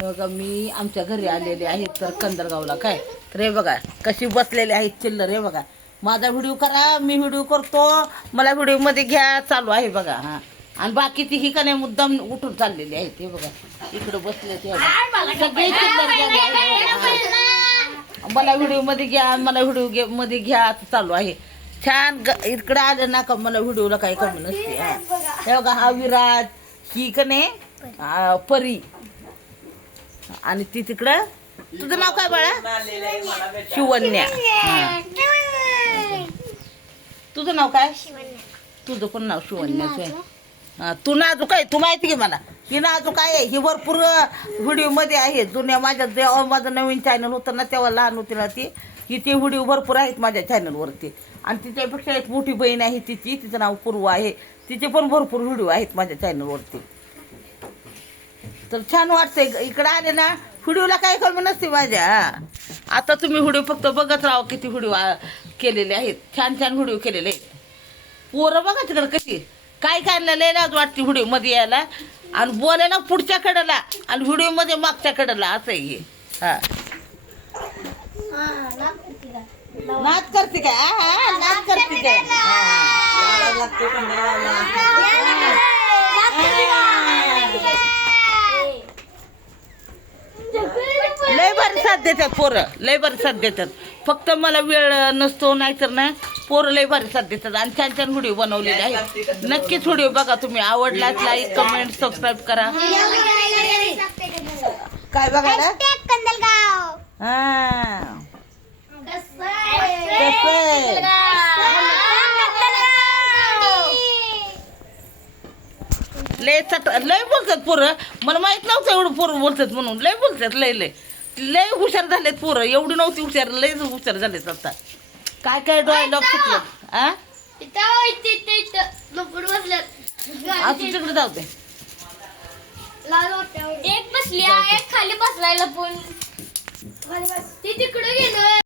बघा मी आमच्या घरी आलेले आहेत तर कंदरगावला काय तर हे बघा कशी बसलेले आहेत चिल्लर. हे बघा माझा व्हिडिओ करा, मी व्हिडिओ करतो, मला व्हिडिओ मध्ये घ्या चालू आहे बघा. हा आणि बाकीची ही का नाही मुद्दाम उठून चाललेली आहेत. हे बघा इकडे बसले ते सगळे चिल्लर मला व्हिडिओ मध्ये घ्या, मला व्हिडिओ मध्ये घ्या चालू आहे. छान इकडे आलं ना का मला व्हिडिओला काही कमी नसते. हा हे बघा हा विराज, ही का नाही परी आणि ती तिकडं. तुझं नाव काय बाळा? शिवन्या. तुझं नाव काय? तुझं पण नाव शिवन्याच आहे. तू नाजूक आहे, तू माहिती की मला ही नाजूक आहे. ही भरपूर व्हिडिओ मध्ये आहे जुन्या. माझ्या जेव्हा माझं नवीन चॅनल होतं ना तेव्हा लहान होती ना ती, ती व्हिडिओ भरपूर आहेत माझ्या चॅनलवरती. आणि तिच्यापेक्षा एक मोठी बहीण आहे तिची, तिचं नाव पूर्वा आहे, तिचे पण भरपूर व्हिडिओ आहेत माझ्या चॅनलवरती. तर छान वाटतंय इकडं आले ना, व्हिडिओला काही कमी नसते माझ्या. आता तुम्ही व्हिडिओ फक्त बघत राहा, किती व्हिडिओ केलेले आहेत, छान छान व्हिडिओ केलेले आहेत. पोरं बघा तिकडं कशी काय काय लय लाज वाटते व्हिडिओ मध्ये यायला आणि बोलायला पुढच्या कडेला आणि व्हिडिओ मध्ये मागच्या कडेला असं आहे. हा नाच करते काय? नाच करते काय? लय भारी साथ देतात पोरं, लय भारी साथ देतात. फक्त मला वेळ नसतो, नाहीतर ना पोरं लय भारी साथ देतात आणि छान छान व्हिडिओ बनवलेले आहेत. नक्कीच व्हिडिओ बघा तुम्ही. आवडलाच लाईक कमेंट सबस्क्राईब करा. काय बघायला? हा लय बोलतात पोरं. मला माहित नव्हतं एवढं पोरं बोलतात म्हणून. लय बोलतात, लय लय लय हुशार झालेत पोरं. एवढी नव्हती हुशार, लय हुशार झालेत आता. काय काय डायलॉग शिकलं. असं तिकडे जाऊ दे. एक बसली आहे, खाली बसलायला पण तिकडे गेलं.